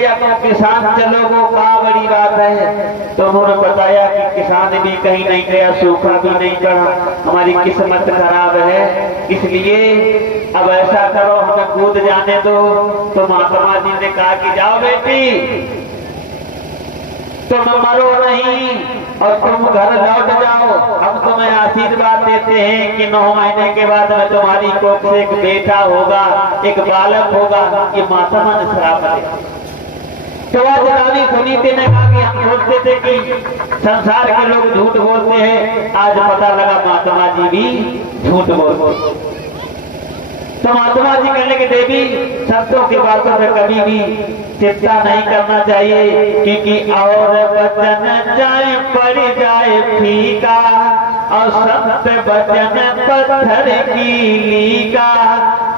भैया तुम किसान चलो वो क्या बड़ी बात है। तो उन्होंने बताया कि किसान भी कहीं नहीं गया, सूखा भी नहीं पड़ा, हमारी किस्मत खराब है, इसलिए अब ऐसा करो हमें कूद जाने दो। तो महात्मा जी ने कहा कि जाओ बेटी तुम मरो नहीं और तुम घर लौट जाओ, हम तुम्हें आशीर्वाद देते हैं कि 9 महीने के बाद में तुम्हारी कोख से एक बेटा होगा, एक बालक होगा। ये महात्मा ने श्राप दिया। तो आज रानी सुनीति ने कहा कि हम सोचते थे कि संसार के लोग झूठ बोलते हैं, आज पता लगा महात्मा जी भी झूठ बोलते। तो महात्मा जी कहने के देवी शब्दों की बातों में कभी भी चिंता नहीं करना चाहिए, क्योंकि और वचन जाए पड़ जाए फीका और सत्य वचन पत्थर की लीका।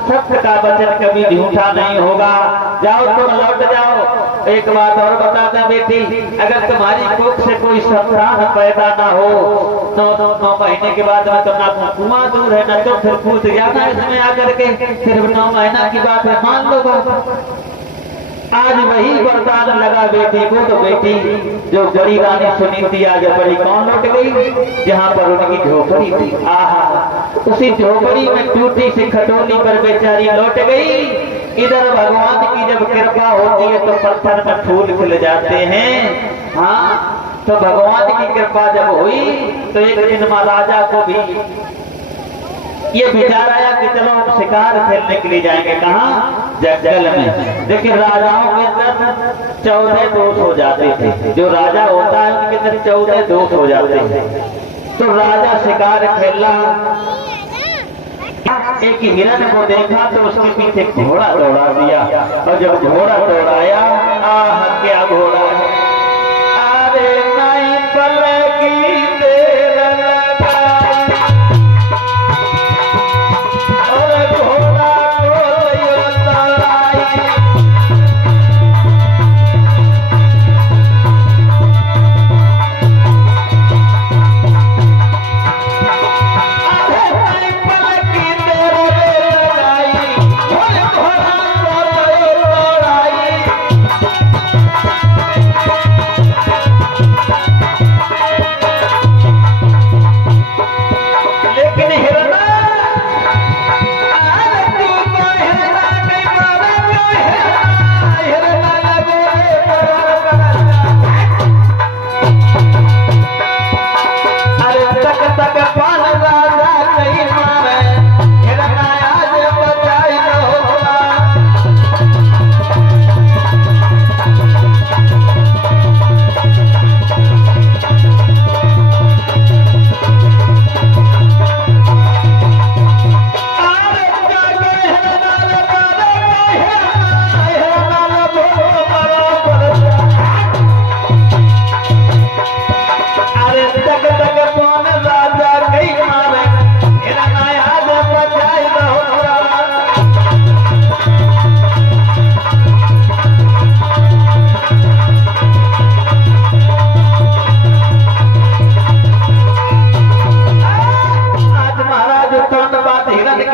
सत्य का वचन कभी झूठा नहीं होगा। जाओ तुम लौट जाओ। एक बात और बता दें बेटी, अगर तुम्हारी कोख से कोई संतान पैदा ना हो 9 महीने के बाद में तो ना कुआं दूर है ना तो फिर कूद जाना इसमें आकर के, सिर्फ 9 महीना की बात है, मान लो बात। आज वही वरदान लगा बेटी को। तो बेटी जो बड़ी रानी सुनीति आज बड़ी कौन लौट गई, जहाँ पर उनकी झोपड़ी थी। आहा, उसी झोपड़ी में टूटी सी खटोली पर बेचारी लौट गई। इधर भगवान की जब कृपा होती है तो पत्थर में फूल खिल जाते हैं। हाँ, तो भगवान की कृपा जब हुई तो एक दिन महाराजा को भी ये विचार आया कि चलो हम शिकार खेलने के लिए जाएंगे। कहाँ? जंगल में। देखिए राजाओं के अंदर 14 दोष हो जाते थे। जो राजा होता है उनके अंदर 14 दोष हो जाते हैं। तो राजा शिकार खेलना, एक हिरण को देखा तो उसके पीछे घोड़ा दौड़ा दिया, और जब घोड़ा दौड़ाया, आह क्या घोड़ा है, अरे नहीं पलकी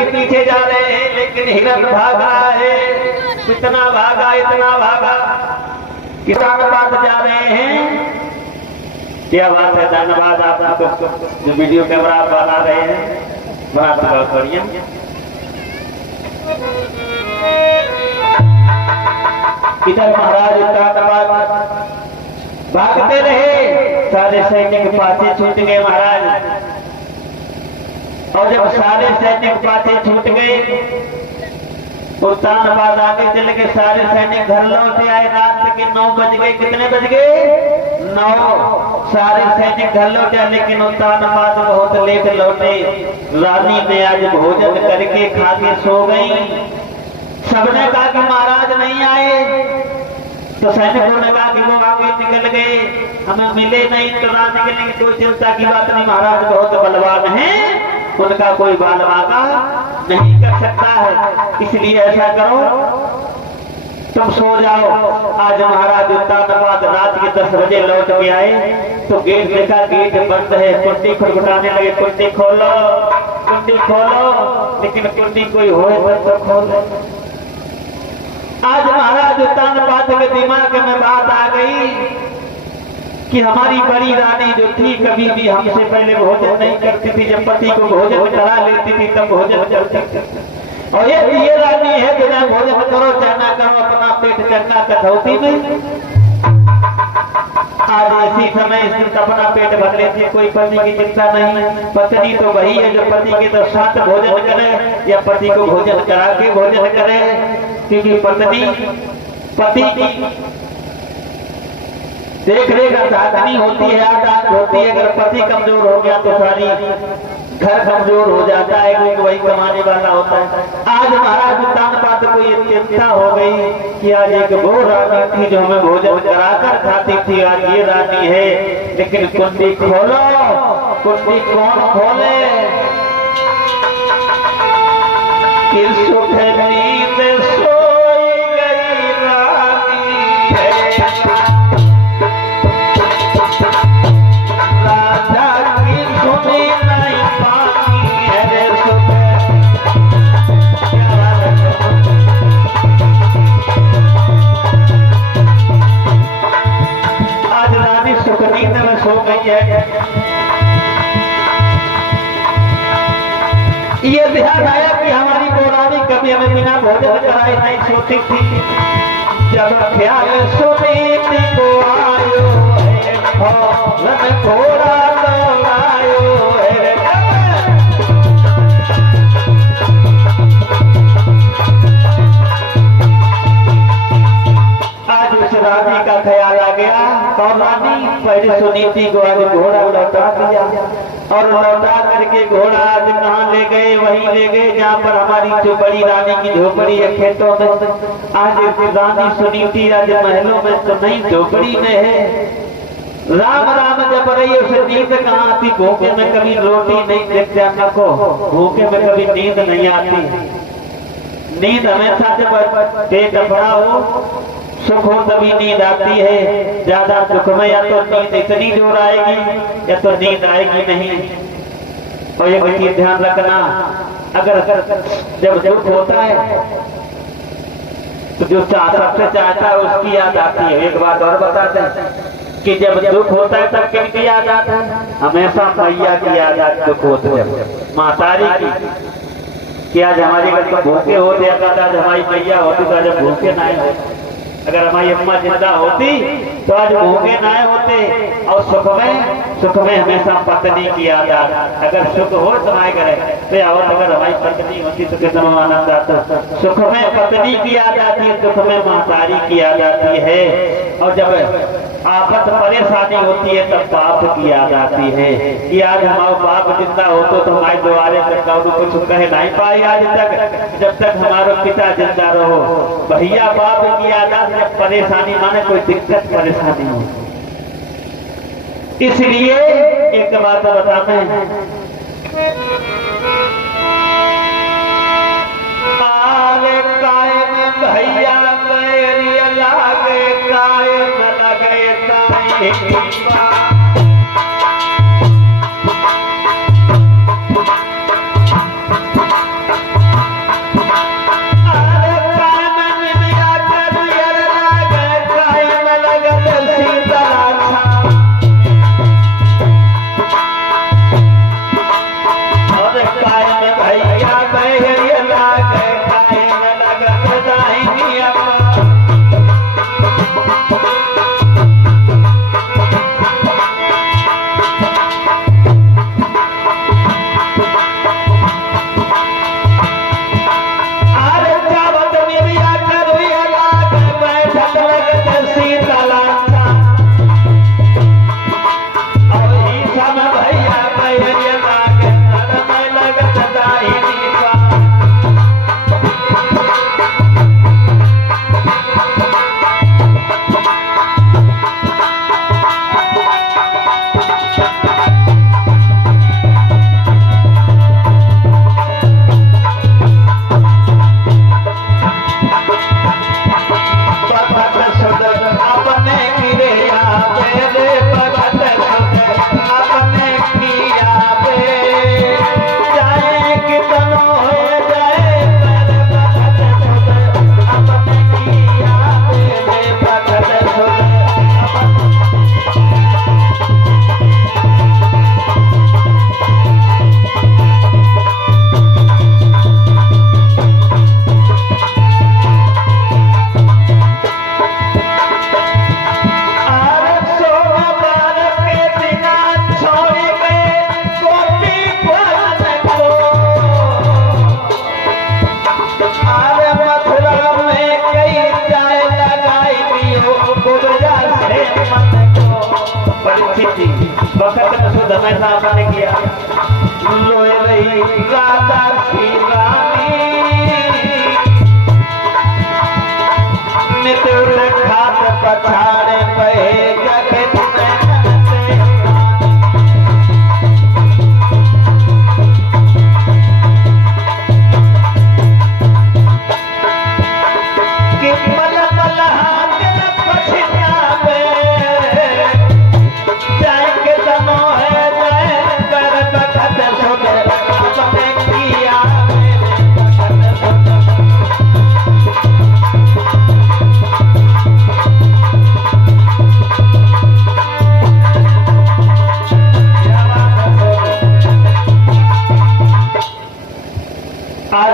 पीछे जा रहे हैं, लेकिन हिरण भागा है। इतना भागा, इतना भागा, किसान बात जा रहे हैं। क्या बात है, धन्यवाद आपको जो वीडियो कैमरा बना रहे हैं, बहुत बहुत बढ़िया। इधर महाराज भागते रहे, सारे सैनिक पासे छूट गए महाराज। और जब सारे सैनिक पासे छूट गए तो तानबाद आगे चले गए, सारे सैनिक घर लौटे आए। रात के 9 बज गए। कितने बज गए? 9। सारे सैनिक घर लौटे, लेकिन तानबाद बहुत लेट लौटे। रानी ने आज भोजन करके खा के सो गई। सबने कहा कि महाराज नहीं आए, तो सैनिकों ने कहा कि वो आगे निकल गए, हमें मिले नहीं। तो रानी के लिए कोई चिंता की बात नहीं, महाराज बहुत बलवान हैं, उनका कोई बाल बाका नहीं कर सकता है, इसलिए ऐसा करो तुम सो जाओ। आज महाराज उत्तानपाद रात के 10 बजे लौट के आए तो गेट देखा, गेट बंद है। कुंडी खटखटाने लगे, कुंडी खोलो, कुंडी खोलो, लेकिन कुंडी कोई होए तो खोलो। आज महाराज उत्तान पाद के दिमाग में बात आ गई कि हमारी बड़ी रानी जो थी कभी भी हमसे पहले भोजन नहीं करती थी। जब पति को भोजन करा लेती थी तब भोजन करती थी। और ये रानी है बिना भोजन करो चाहे ना करो अपना पेट चंगा कठौती में। आज इसी समय अपना पेट भर लेती है, कोई पति की चिंता नहीं। पत्नी तो वही है जो पति के तो साथ भोजन करे या पति को भोजन करा के भोजन करे, क्योंकि पत्नी पति की देख रेख साधनी होती है, आदान होती है। अगर पति कमजोर हो गया तो सारी घर कमजोर हो जाता है, क्योंकि वही कमाने वाला होता है। आज महाराज उत्तान पाद को ये चिंता हो गई कि आज एक वो रानी थी जो हमें भोजन कराकर खाती थी, आज ये रानी है। लेकिन कुंडी खोलो, कुंडी कौन खोले कि सुख नींद सोई गई रानी है। राजा की सुनी नहीं पानी है रे सुख। आज रानी सुख नींद में सो गई है। ये ध्यान आया कि हमारी पौराणी कभी हमें बिना भोजन कराए नहीं सोती थी। जब ख्याल सुनीति को आयो घोड़ा दौड़ायो है। आज उस रानी का ख्याल आ गया और रानी पहले सुनीति को आज घोड़ा लौटा दिया और लौटा करके घोड़ा आज कहाँ ले गए, वहीं ले गए जहाँ पर हमारी जो बड़ी रानी की झोपड़ी है खेतों में। आज रानी सुनीति आज महलों में तो नहीं झोपड़ी में है। राम राम जब रही उसे नींद कहाँ आती। भूखे में कभी रोटी नहीं देखते को, भूखे में कभी नींद नहीं आती। नींद हमेशा जब पेट भरा हो सुख हो तभी नींद आती है। ज्यादा दुख में या तो नींद इतनी जोर आएगी या तो नींद आएगी नहीं। और ये चीज ध्यान रखना, अगर जब दुख होता है तो जो सबसे चाहता है उसकी याद आती है। एक बात और बताते हैं कि जब दुख होता है तब किनकी याद आता है? हमेशा मैया की याद आती। दुख होते जब मातारी की कि आज हमारे घर तो भूखे होते, अगर आज हमारी मैया होती तो आज भूखे ना होते। अगर हमारी अम्मा जिंदा होती तो आज भूखे ना होते। और सुख में हमेशा पत्नी की याद आती। अगर सुख हो तुम्हारे घर और अगर हमारी पत्नी होती तो कितना आनंद आता। सुख में पत्नी की याद आती है, दुख में महतारी की याद आती है। और जब आफत परेशानी होती है तब बाप की याद आती है कि आज हमारा बाप जिंदा हो तो हमारे द्वारे तक कुछ कह नहीं पाई आज तक, जब तक हमारा पिता जिंदा रहो। भैया बाप की याद आती है परेशानी माने कोई दिक्कत परेशानी हो। इसलिए एक बात बताते हैं, आगे कायम भैया बैरिया लागे कायम लगे ताई। वक्त में सुध में साहब ने किया लोए रही राधा श्री रानी नित खात पछाड़े पे जगत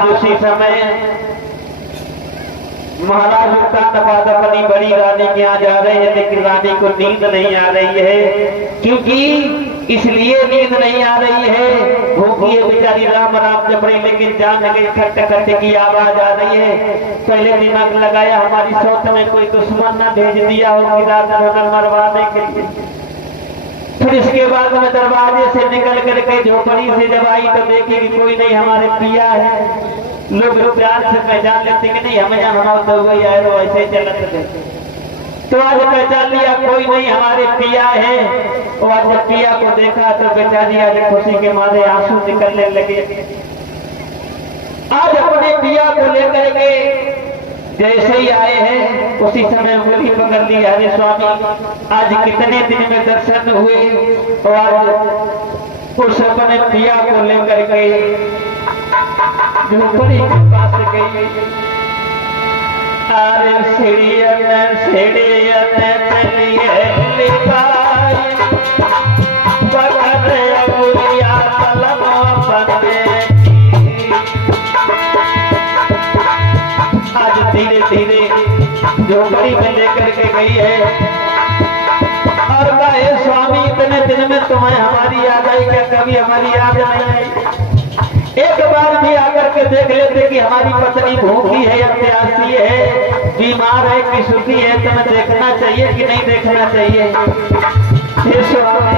उसी समय महाराज उत्तानपाद अपनी बड़ी रानी के यहाँ जा रहे हैं, लेकिन रानी को नींद नहीं आ रही है। क्योंकि इसलिए नींद नहीं आ रही है, भूखी है बेचारी, राम राम जप रही, लेकिन जान गई खट खट की आवाज आ रही है। पहले दिमाग लगाया हमारी सौत में कोई दुश्मन ना भेज दिया हो कि रात भर मरवाने के लिए। फिर इसके बाद में दरवाजे से निकल करके झोपड़ी से जब आई तो देखी कि कोई नहीं, हमारे पिया है। लोग प्यार से पहचान लेते कि नहीं हमें जान हमारा तो वही आए ऐसे चलते थे, तो आज पहचान लिया कोई नहीं हमारे पिया है। और आज जब पिया को देखा तो बेचारी आज खुशी के मारे आंसू निकलने लगे। आज अपने पिया को लेकर के जैसे ही आए हैं उसी समय उंगली पकड़ ली, अरे स्वामी आज कितने दिन में दर्शन हुए। और आज उस अपने पिया को लेकर के झोपड़ी के पास गई। अरे सीढ़ियन सीढ़ियन चलिए लिपाई बगल अबुलिया तलम बने। आज धीरे धीरे झोपड़ी में लेकर के गई है और कहे स्वामी इतने दिन में तुम्हें हमारी याद आई क्या? कभी हमारी याद नहीं आई। एक बार भी आकर के देख लेते कि हमारी पत्नी भूखी है या प्यासी है, बीमार है कि सुखी है, तुम्हें देखना चाहिए कि नहीं देखना चाहिए? हे स्वामी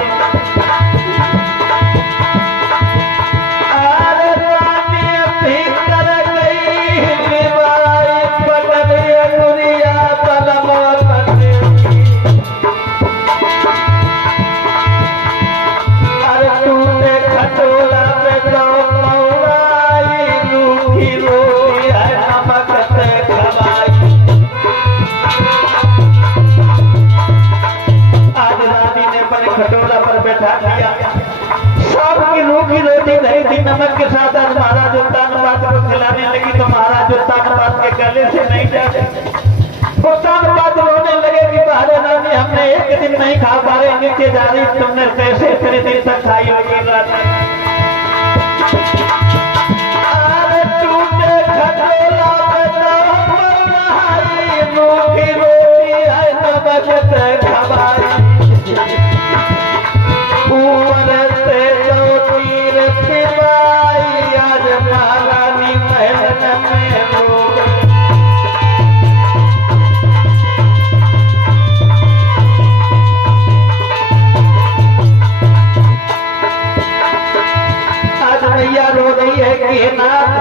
खटोला पर बैठा दिया, सबकी रूखी रोटी धरी थी नमक के साथ। आज महाराज उत्तानपाद को खिलाने लगी तो महाराज उत्तानपाद के गले से नहीं जाते। उत्तानपाद रोने लगे कि पहले रानी हमने एक दिन नहीं खा पा रहे, नीचे जा रही तुमने कैसे इतने दिन तक खाई होगी रात? खटोला रूखी रोटी है नमक खबाई रो रही है कि नाथ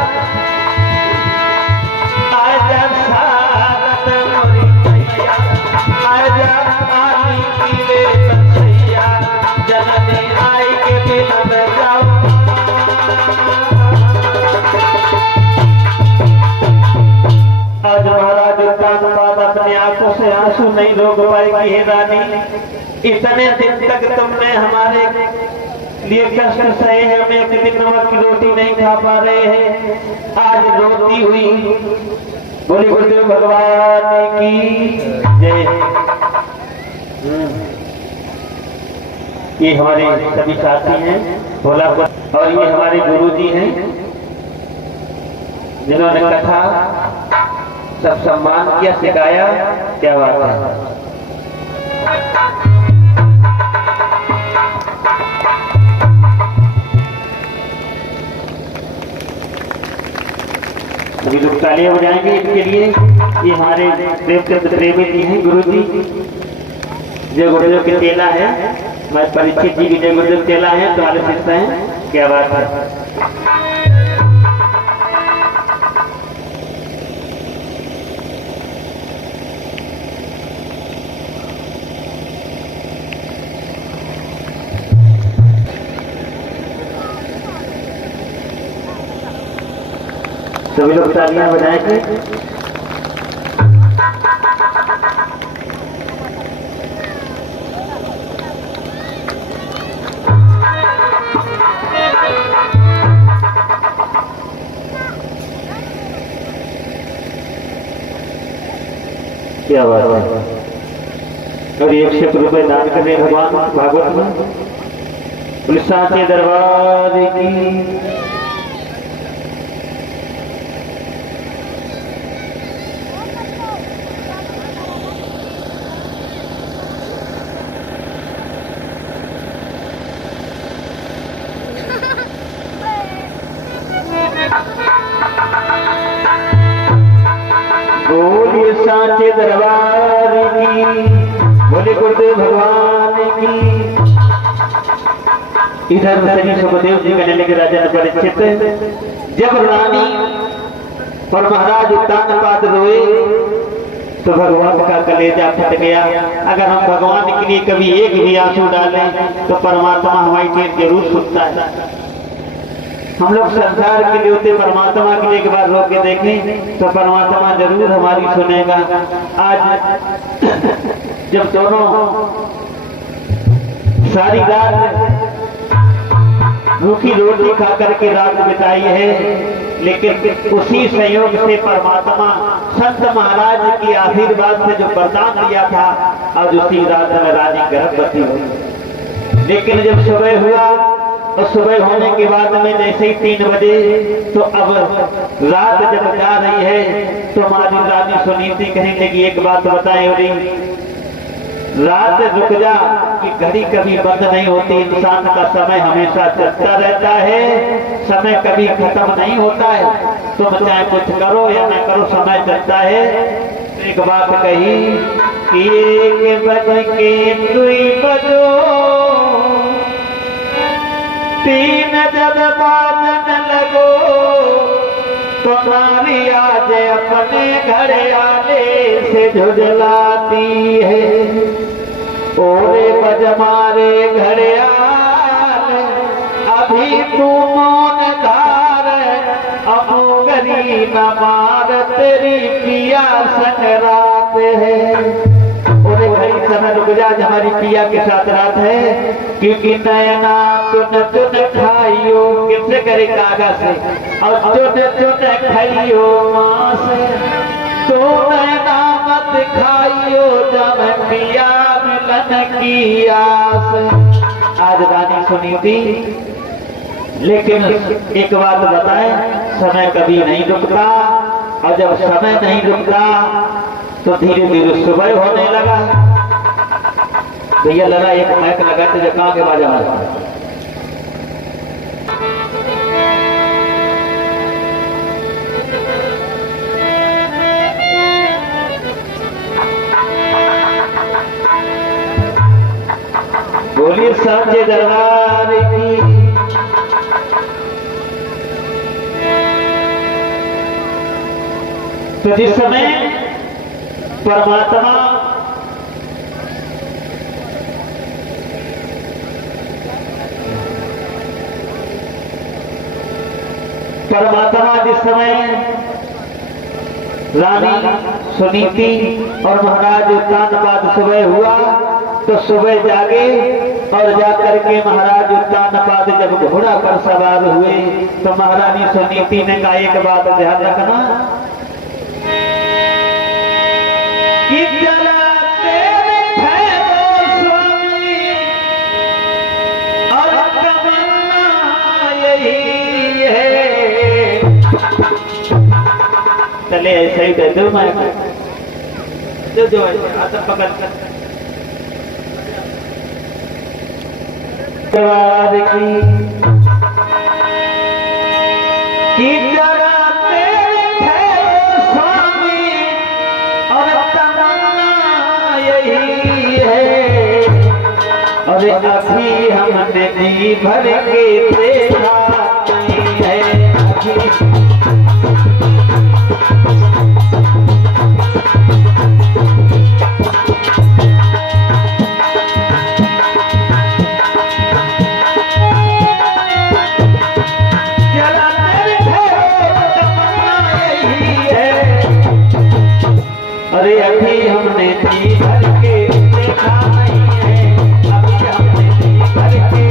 आजा सारत मोरी मैया, आजा आनी की रे बसैया, जननी आई के दिल में जाओ। आज महाराज उत्तानपाद अपने आंखों से आंसू नहीं रोक पाए कि हे रानी इतने दिन तक तुमने हमारे लिए कष्ट सहे हैं, मैं एक दिन नमक की रोटी नहीं खा पा रहे हैं। आज रोती हुई बोली गुरुदेव भगवान की जय। ये हमारे सभी साथी हैं भोला और ये हमारे गुरुजी हैं जिन्होंने कथा सब सम्मान किया, सिखाया। क्या बात है। अभी लोग तालियां बजाएंगे इनके लिए। ये हमारे देवचंद प्रेमी जी हैं, गुरु जी जय गुरुदेव के चेला है, हमारे परीक्षित जी की जय गुरुदेव चेला है, तुम्हारे शिष्य हैं। क्या बात है। सभी लोग तालियां बजाएंगे। क्या बात है। और 100 रुपए दान करें भगवान भागवत में। पुलिस के दरबार की बोलिए साचे दरबार की, बोले गुरुदेव भगवान की। इधर श्री सुखदेव जी कहने लगे राजा ने परीक्षित, जब रानी और महाराज उत्तानपाद रोए तो भगवान का कलेजा फट गया। अगर हम भगवान के लिए कभी एक भी आंसू डालें तो परमात्मा हमारी टेर जरूर सुनता है। हम लोग संसार के लिए होते, परमात्मा के लिए एक बार रो के देखें तो परमात्मा जरूर हमारी सुनेगा। आज जब दोनों सारी रात रूखी रोटी खा करके रात बिताई है, लेकिन उसी संयोग से परमात्मा संत महाराज की आशीर्वाद से जो वरदान दिया था, आज उसी रात में रानी गर्भवती हुई। लेकिन जब सुबह हुआ और सुबह होने के बाद में जैसे ही 3 बजे, तो अब रात जब जा रही है तो हमारी रानी सुनीति कहने लगी, एक बात बताएं बोली, रात रुक जा कि घड़ी कभी बंद नहीं होती। इंसान का समय हमेशा चलता रहता है, समय कभी खत्म नहीं होता है। तुम चाहे कुछ करो या ना करो, समय चलता है। एक बात कही कि 1 बज के 2 बजो, 3 जब बाजन लगो, तो नारी आज अपने घर आले से झुझलाती है। ओरे बज मारे घर आले, अभी तू मौन धार, अमोगरी न मार, तेरी पिया संग रात है। समय रुक जा, हमारी पिया के साथ रात है, क्योंकि नयना तुन तुन खाइयो, किससे करे कागा से, और चुन चुन खाइयो माँ से, तो नयना मत खाइयो जब पिया मिलन की आस। आज रानी सुनी थी, लेकिन एक बात बताएं, समय कभी नहीं रुकता, और जब समय नहीं रुकता तो धीरे धीरे सुबह होने लगा। भैया लगा एक माइक लगाते जो कहाँ के बाजा मारा। बोलिए साचे दरबार की। तो जिस समय परमात्मा जिस समय रानी सुनीति और महाराज उत्तानपाद सुबह हुआ, तो सुबह जागे और जाकर के महाराज उत्तानपाद जब घोड़ा पर सवार हुए तो महारानी सुनीति ने कहा, एक बात ध्यान रखना कि जलाते हैं स्वामी और तमन्ना यही है। चले ऐसे ही दे दो, मैं जो आता पकड़ की जलाते हैं स्वामी और तमन्ना यही है। अरे अभी हमने जी भर के देखा नहीं है अभी। अरे अभी हमने जी भर के देखा नहीं है अभी हमने जी भर के।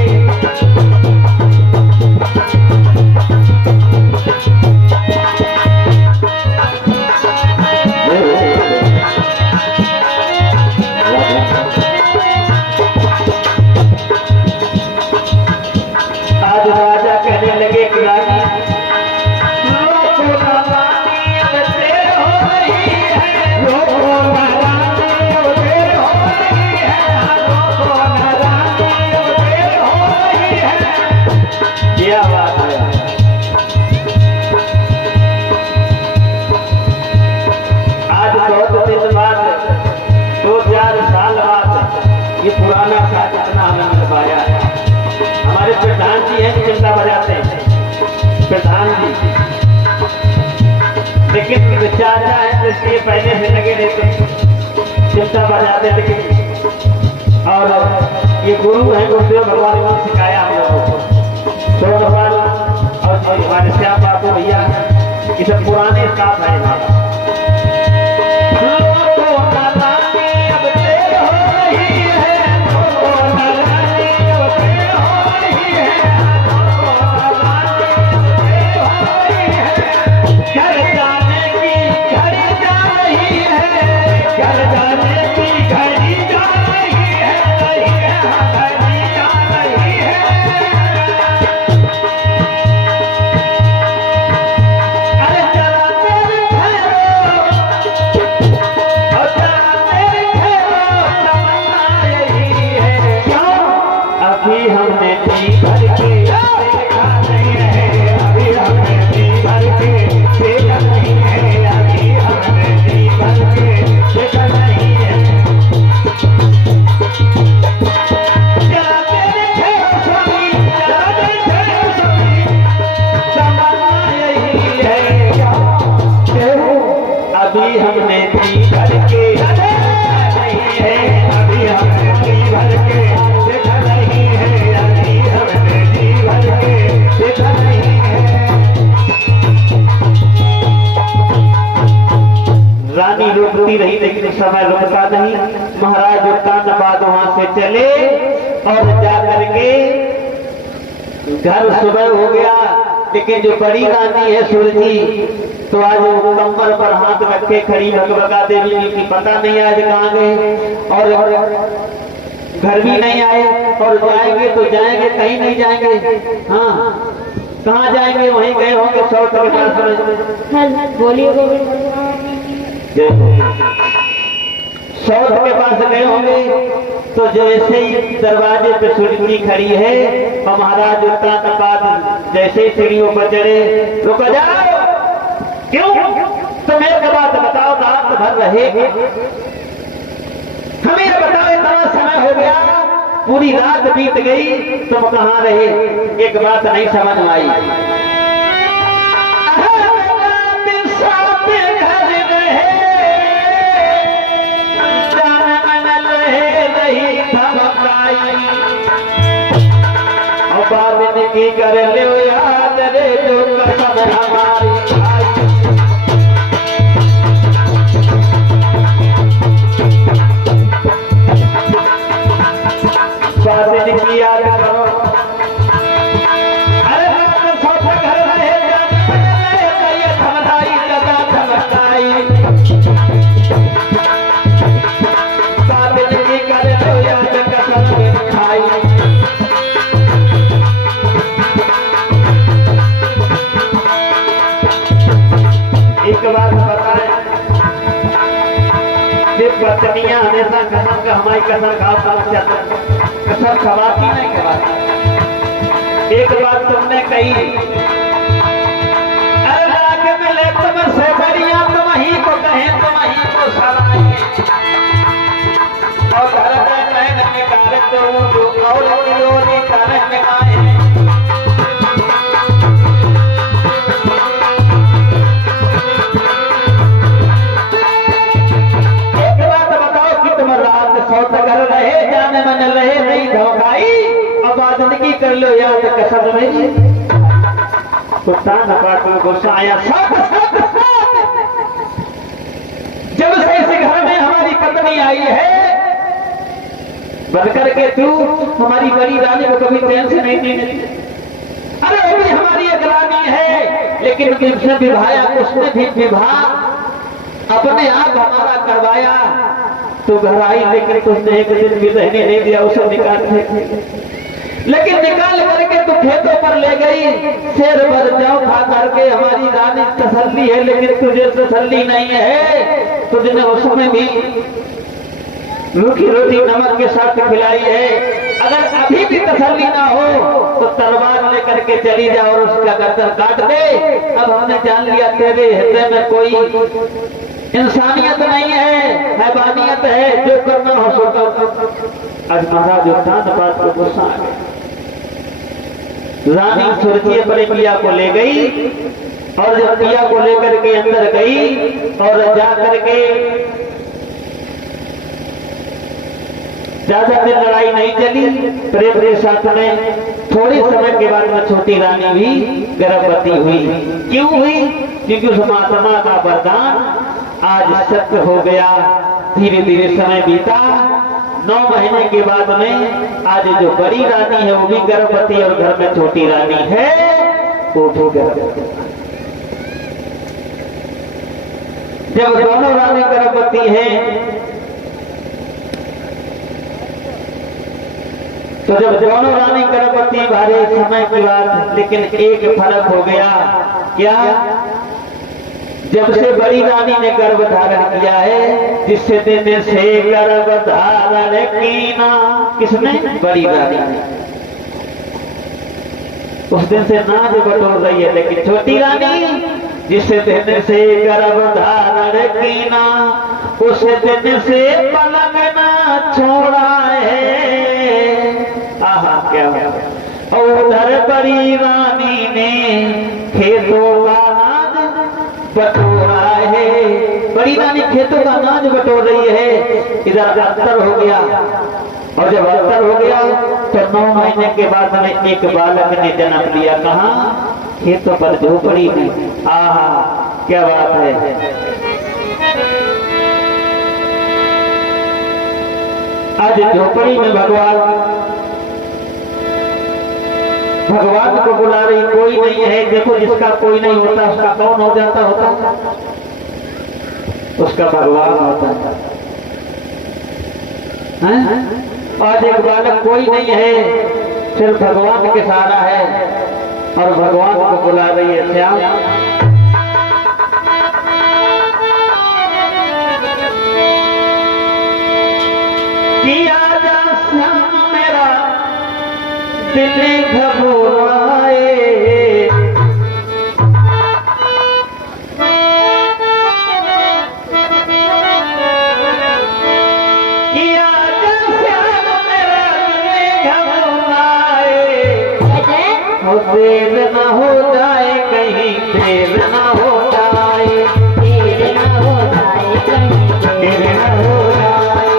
आज राजा कहने लगे कि रानी ये पुराना साज इतना हमें मिल पाया है। हमारे प्रधान जी हैं चिंता बजाते हैं प्रधान जी, लेकिन चाचा है तो इसलिए पहले से लगे रहते चिंता बजाते। लेकिन और ये गुरु हैं गुरुदेव भगवान ने सिखाया हम लोगों को। तो भगवान और हमारे श्याम बाबू भैया ये सब पुराने स्टाफ है। अभी हमने जी भर के देखा नहीं है अभी हमने जी भर के देखा नहीं है अभी हमने जी भर के देखा नहीं है। चलाते थे स्वामी चलाते थे स्वामी जमाना यही है अभी हमने जी भर के नहीं है अभी हमने जी भर के देखा नहीं रानी रुकती रही लेकिन समय रुकता नहीं। महाराज उत्तान बाद वहां से चले और जाकर के घर सुबह हो गया। लेकिन जो बड़ी रानी है सुरजी तो आज वो कमर पर हाथ रखे खड़ी भगवगा देवी जी की पता नहीं आज कहाँ गए और घर भी नहीं आए और जाएंगे तो जाएंगे कहीं नहीं जाएंगे। हाँ कहाँ जाएंगे वहीं गए होंगे सौत के पास। बोलिए सौत के पास गए होंगे तो जैसे ही दरवाजे पे सुरजी खड़ी है और महाराज उत्तान बाद जैसे ही सीढ़ियों पर चढ़े रुक जाओ क्यों तुम एक बात बताओ रात भर रहे हमें बताओ इतना समय हो गया पूरी रात बीत गई तुम कहाँ रहे। एक बात नहीं समझ में आई। की कर ले याद रे जो कसम हमारी बात की याद करो। अरे घर रहे थमदाई लगा थमदाई बात की कर लो याद कसम खाई। एक बात बताएं पत्नियां हमेशा कसम का हमारी कसम कसम खवाती नहीं खवाती। एक बात तुमने कही अरे लाके मिले तुमसे बढ़िया तुम ही को कहे तुम ही को सलाहे और घर में कहने के कार्य तो रात सौत कर रहे, जाने मन रहे नहीं धोखाई, अब जिंदगी कर लो याद कसर नहीं। कुत्ता नपाट में गुस्सा आया, जब से इस घर में हमारी पत्नी आई है बनकर के तू हमारी बड़ी रानी को कभी चैन से नहीं दी। अरे वो भी हमारी एक रानी है, लेकिन उसने विवाह, उसने भी विवाह अपने आप हमारा करवाया। तो घर आई लेकिन तुझने एक दिन भी रहने नहीं दिया, उसे निकाल लेकिन निकाल करके तू खेतों पर ले गई, शेर भर जाओ खा करके हमारी रानी तसल्ली है, लेकिन तुझे तसल्ली नहीं है। तुझने उसमें भी रूखी रोटी नमक के साथ खिलाई है। अगर अभी भी तसल्ली ना हो तो तलवार लेकर के चली जा और उसका गर्दन काट दे। अब हमने जान लिया तेरे हृदय में कोई इंसानियत नहीं है, हैवानियत है, जो करना हो सो कर। आज महाराज उत्तान बात को गुस्सा आ गया। रानी सुरखिए पर पिया को ले गई और जब पिया को लेकर के अंदर गई और जा करके ज्यादा दिन लड़ाई नहीं चली, प्रेम के साथ में थोड़े समय के बाद में छोटी रानी भी गर्भवती हुई। क्यों हुई? क्योंकि उस महात्मा का वरदान आज सत्य हो गया। धीरे धीरे समय बीता, 9 महीने के बाद में आज जो बड़ी रानी है वो भी गर्भवती और घर में छोटी रानी है वो भी गर्भवती। जब दोनों रानी गर्भवती हैं तो जब दोनों रानी गर्भवती भारी समय की बात, लेकिन एक फर्क हो गया। क्या? जब से बड़ी रानी ने गर्भ धारण किया है, जिससे दिन से गर्भ धारण कीना, किसने? बड़ी रानी ने। उस दिन से नाज बटोर रही है, लेकिन छोटी रानी जिससे दिन से गर्भ धारण कीना, उस दिन से पलंग ना छोड़ा है। आहा क्या है। उधर बड़ी रानी ने खेतों का नाज बटोरा है। बड़ी रानी खेतों का नाज बटोर रही है। इधर अंतर हो गया, और जब अंतर हो गया तो 9 महीने के बाद में एक बालक ने जन्म लिया। कहाँ? खेतों पर झोपड़ी में। आहा क्या बात है। आज झोपड़ी में भगवान को बुला रही, कोई नहीं है। देखो जिसका कोई नहीं होता उसका कौन हो जाता होता? उसका भगवान होता है। आज एक बालक कोई नहीं है, सिर्फ भगवान के सहारा है और भगवान को बुला रही है। श्याम किया जा श्याम मेरा दिल घबराए, किया जा श्याम मेरा दिल घबराए। देर न हो जाए कहीं, देर न हो जाए, देर न हो जाए कहीं, देर न हो जाए,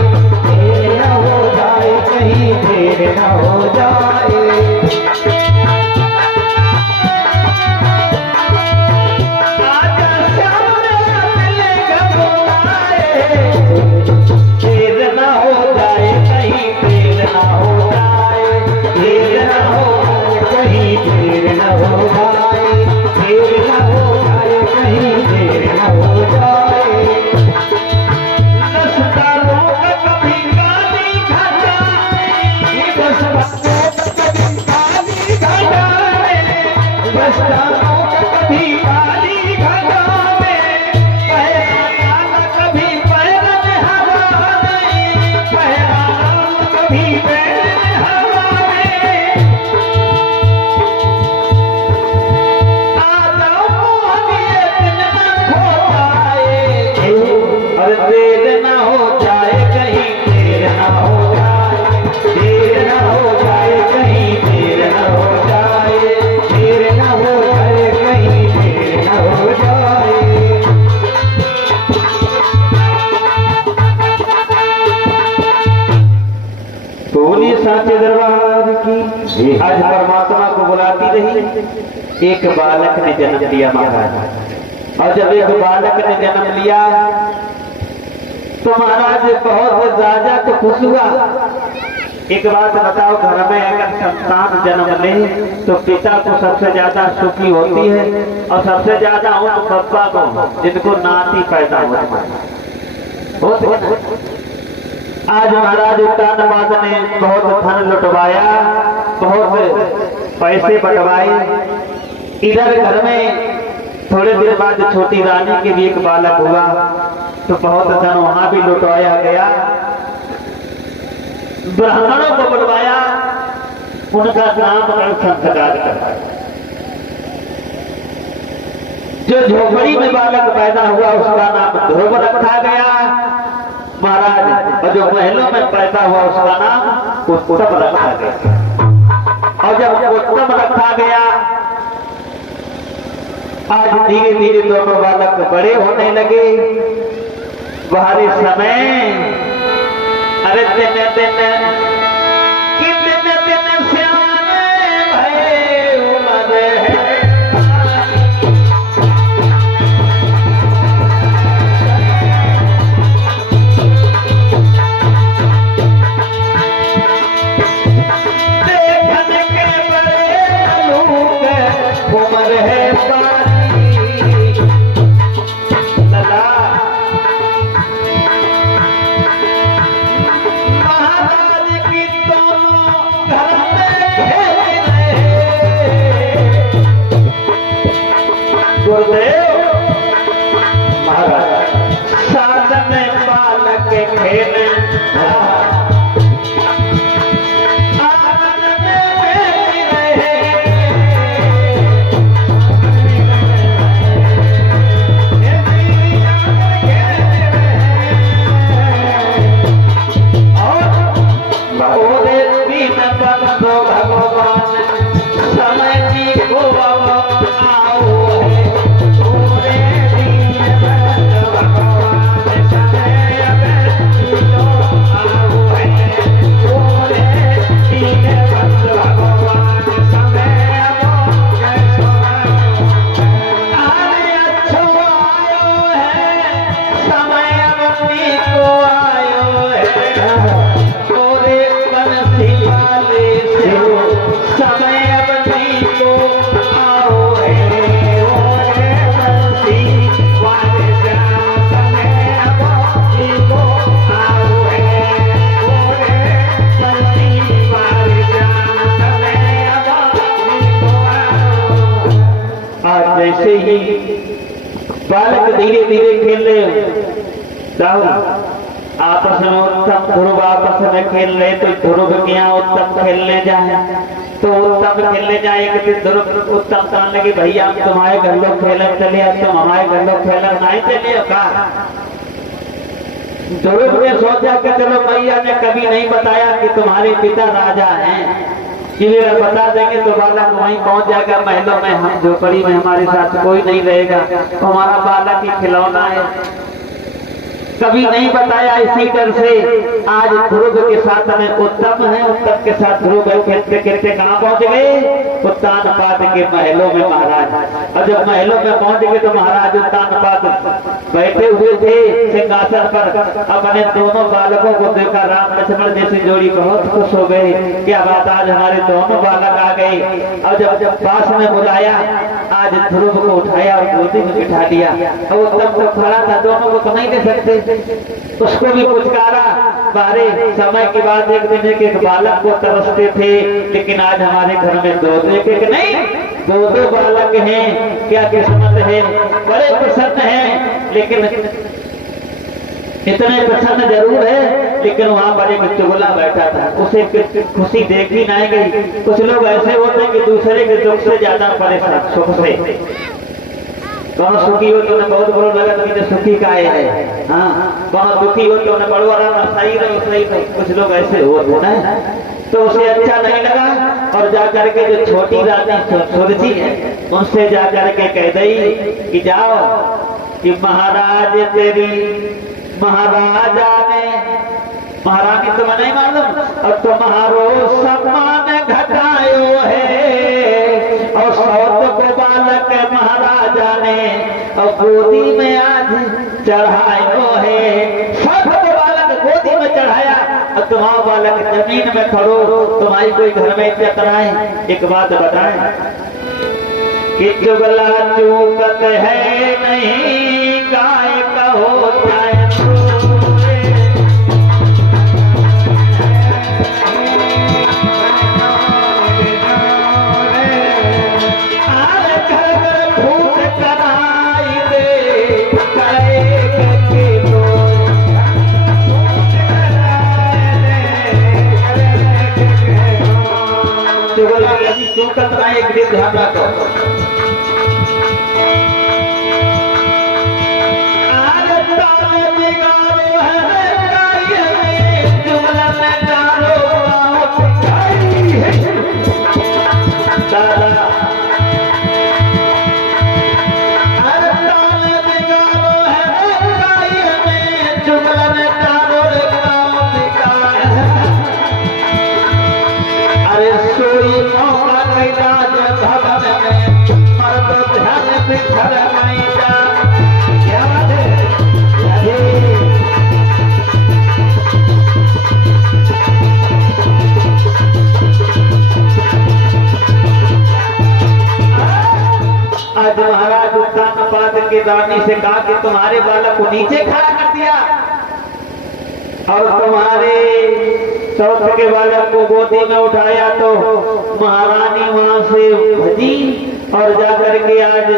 देर न हो जाए कहीं, देर न हो जाए। आजा श्याम मेरा दिल घबराए, देर न हो जाए कहीं, देर न हो जाए, देर न हो कहीं, देर न हो जाए, देर न हो जाए कहीं, देर न हो जाए। रसदारों का कभी गाली घटाए, रसदारों का कभी गाली घटाए, रसदारों का कभी गाली घटाए, पहराना कभी पैर में हवा नहीं, पहराना कभी पैर में हवा नहीं। आ जाओ मोहनिए दिन साचे दरबार की। आज परमात्मा को बुलाती रही। एक बालक ने जन्म लिया महाराज, और जब एक बालक ने जन्म लिया तो महाराज बहुत ज्यादा तो खुश हुआ। एक बात बताओ, घर में अगर संतान जन्म ले तो पिता को सबसे ज्यादा सुखी होती है, और सबसे ज्यादा उन बप्पा को जिनको नाती पैदा होते हैं। आज महाराज उत्तानपाद ने बहुत धन लुटवाया, बहुत पैसे बंटवाए। इधर घर में थोड़े दिन बाद छोटी रानी के भी एक बालक हुआ, तो बहुत धन वहां भी लुटवाया गया। ब्राह्मणों को बुलवाया, उनका नामकरण संस्कार करवाया। जो झोपड़ी में बालक पैदा हुआ उसका नाम ध्रुव रखा गया महाराज, और जो महलों में पैदा हुआ उसका नाम उत्तम रखा गया। और जब उत्तम रखा गया, आज धीरे धीरे दोनों बालक बड़े होने लगे। बाहरी समय अरे दिन श्याम भय उमर है। जैसे ही बालक धीरे धीरे खेलने आपस में उत्तम ध्रुव आपस में खेल रहे, तो ध्रुव के यहाँ उत्तम खेलने जाए, तो उत्तम खेलने जाए। एक ध्रुव उत्तम कहने की भैया हम तुम्हारे घर लोग खेलन चले, तुम हमारे घर लोग खेलन नहीं चले का। ध्रुव ने सोचा कि चलो भैया ने कभी नहीं बताया कि तुम्हारे पिता राजा हैं, कि अगर बता देंगे तो बालक वहीं पहुंच जाएगा महलों में, हम झोपड़ी में हमारे साथ कोई नहीं रहेगा, तो हमारा बालक ही खिलौना है। कभी नहीं बताया, इसी डर से आज ध्रुव के साथ में उत्तम है, उत्तम के साथ ध्रुव खेलते खेलते कहाँ पहुंच गए? उत्तानपाद के महलों में महाराज। और जब महलों में पहुंच गए तो महाराज उत्तानपाद बैठे हुए थे सिंहासन पर। अपने दोनों बालकों को देखा, राम लक्ष्मण जैसी जोड़ी बहुत खुश हो गए, क्या बात आज हमारे दोनों बालक आ गए। और जब पास में बुलाया, आज ध्रुव को उठाया और गोदी में बिठा दिया। और उत्तम तो खड़ा था, दोनों को तो नहीं दे सकते, उसको भी पुचकारा। बारे समय के बाद एक दिन एक बालक को तरसते थे, लेकिन आज हमारे घर में दो एक नहीं दो बालक हैं, क्या किस्मत है, बड़े प्रसन्न हैं। लेकिन इतने प्रसन्न जरूर है, लेकिन वहाँ पर एक चुगला बैठा था, उसे खुशी देखी नहीं गई। कुछ लोग ऐसे होते हैं कि दूसरे के दुख से ज्यादा परेशान सुख से। कौन सुखी हो तो उन्हें बहुत बड़ो लगा कि सुखी का है, हाँ। कौन दुखी हो तो उन्हें बड़ो आराम सही रहे। कुछ लोग ऐसे होते ना, तो उसे अच्छा नहीं लगा और जाकर के जो छोटी रानी सुरजी है उनसे जाकर के कह दी कि जाओ कि महाराज तेरी महाराजा ने महारानी तुम्हें नहीं मालूम, और तुम्हारो सम्मान घटायो है, और सौत को बालक महाराजा ने और गोदी में आज चढ़ायो है। सौत को बालक गोदी में चढ़ाया और तुम्हारा बालक जमीन में खड़ो। तुम्हारी कोई घर में इज्जत नहीं। एक बात बताएं कि चुगला चूकत है नहीं, गाय का होता है चूकत नहीं, एक ध्यान रखो। आज महाराज उत्तानपाद के रानी से कहा कि तुम्हारे बालक को नीचे खड़ा कर दिया और तुम्हारे चौथ के बालक को गोदी में उठाया, तो महारानी वहां से भजी और जाकर के आज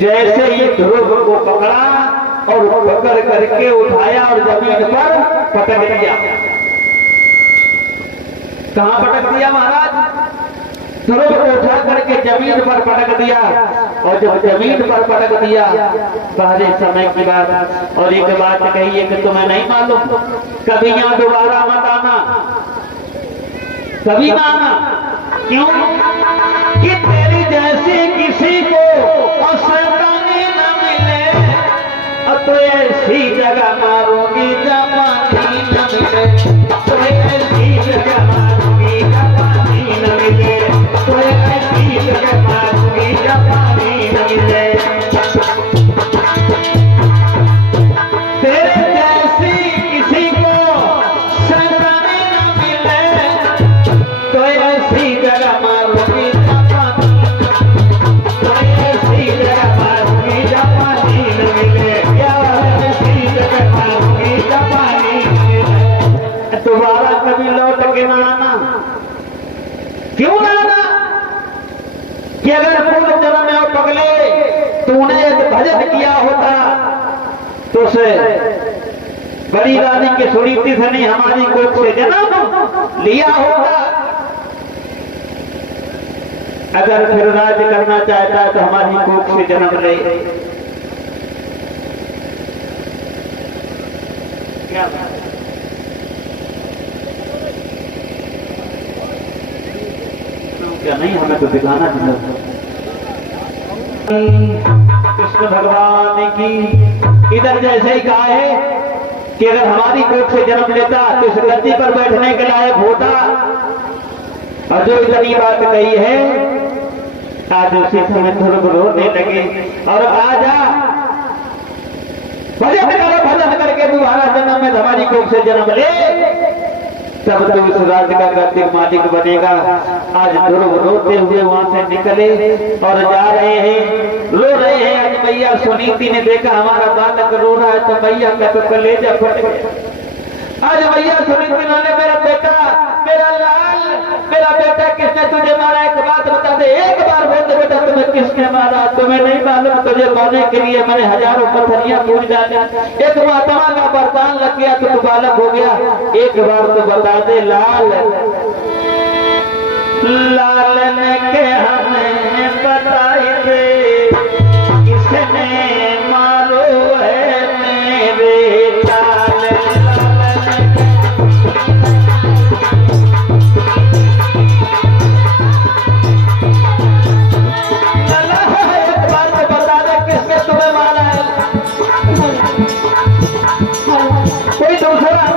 जैसे ही ध्रुव को पकड़ा और पकड़ करके उठाया और जमीन पर पटक दिया। कहां पटक दिया महाराज? ध्रुव को उठा करके जमीन पर पटक दिया, और जब जमीन पर पटक दिया पहले समय की बात। और एक बात कही है कि तुम्हें नहीं मालूम, कभी यहाँ दोबारा मत आना, कभी ना आना। क्यों? कि तेरी जैसी किसी को औसतानी न मिले, और तो ऐसी जगह मारूंगी जब पानी न मिले, तो ऐसी जगह मारूंगी जब पानी न मिले, तो ऐसी जगह मारूंगी जब पानी न मिले। तेरे जैसी किसी को सताने न मिले, तो ऐसी जगह मारूंगी जब पानी, तो ऐसी जगह मारूंगी जब पानी न मिले, ऐसी जगह मारूंगी जब पानी न मिले। दोबारा कभी लौट के ना आना। क्यों ना आना? कि अगर पूर्व जन्म में और पगले तूने भजन किया होता तो उसे बड़ी रानी के सुनीति से नहीं हमारी कोख से जन्म लिया होता। अगर फिर राज्य करना चाहता है तो हमारी कोख से जन्म ले। क्या क्या नहीं, हमें तो दिखाना चाहिए। कृष्ण भगवान की इधर जैसे ही कहा है कि अगर हमारी कोख से जन्म लेता तो इस गद्दी पर बैठने के लायक होता, और जो इतनी बात कही है आज उसी समय ध्रुव रोने लगे। और आजा भजन करो, भजन करके दोबारा जन्म में हमारी कोख से जन्म ले, तब तो इस राज्य का गद्दी मालिक बनेगा। आज ध्रुव रोते हुए वहां से निकले और जा रहे हैं, रो रहे हैं। आज मैया सुनीति ने देखा हमारा बालक रो रहा है, तो मैया का तो कलेजा फट गया। आज मैया सुनीति ने, मेरा बेटा, मेरा लाल, मेरा बेटा किसने तुझे मारा? एक बात बता दे, एक बार बोल दे बेटा तुम्हें किसने मारा? तुम्हें नहीं मालूम? तुझे मारने के लिए मैंने हजारों पत्थरियां पूछ डाली, एक महात्मा का वरदान लग गया तो तू बालक हो गया। एक बार तो बता दे लाल। लाल ने के हमें बताई दे किसने मारो है मेरे लाल। एक बार तो बता दे किसने तुम्हें मारा है? कोई दूसरा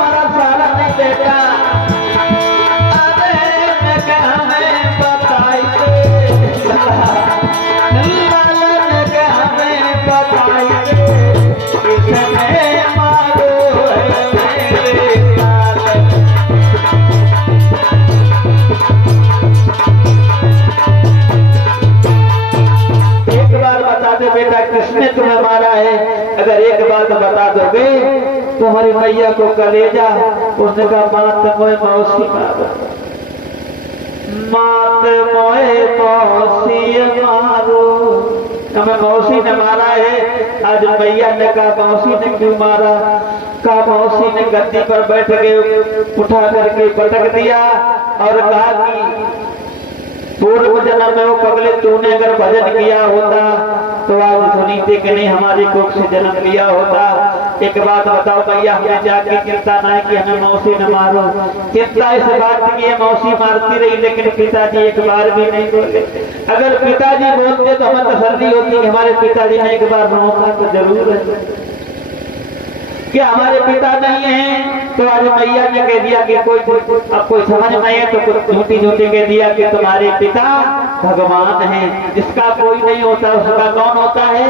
किसने तुम्हें मारा है? अगर एक बात बता दोगे तो हमारी मैया को कलेजा। उसने कहा मात मोए मौसी मारो, मात मोए मौसी मारो, हमें मौसी ने मारा है। आज मैया ने कहा मौसी ने क्यों मारा? कहा मौसी ने गद्दी पर बैठ के उठा करके पटक दिया और कहा कि पूर्व जन्म में वो पगले तूने अगर भजन किया होता तो आज सुनी थी कि नहीं हमारी कोख से जन्म लिया होता। एक बात बताओ भैया, हमें जाके चिंता ना है कि हमें मौसी न मारो। चिंता इस बात की है मौसी मारती रही लेकिन पिताजी एक बार भी नहीं बोले। अगर पिताजी बोलते तो हमें तसल्ली होती कि हमारे पिताजी ने एक बार रोका तो जरूर है। क्या हमारे पिता नहीं है? तो आज मैया ने कह दिया कि कोई अब कोई समझ में है तो कुछ झूठी झूठी कह दिया कि तुम्हारे पिता भगवान हैं। जिसका कोई नहीं होता उसका कौन होता है?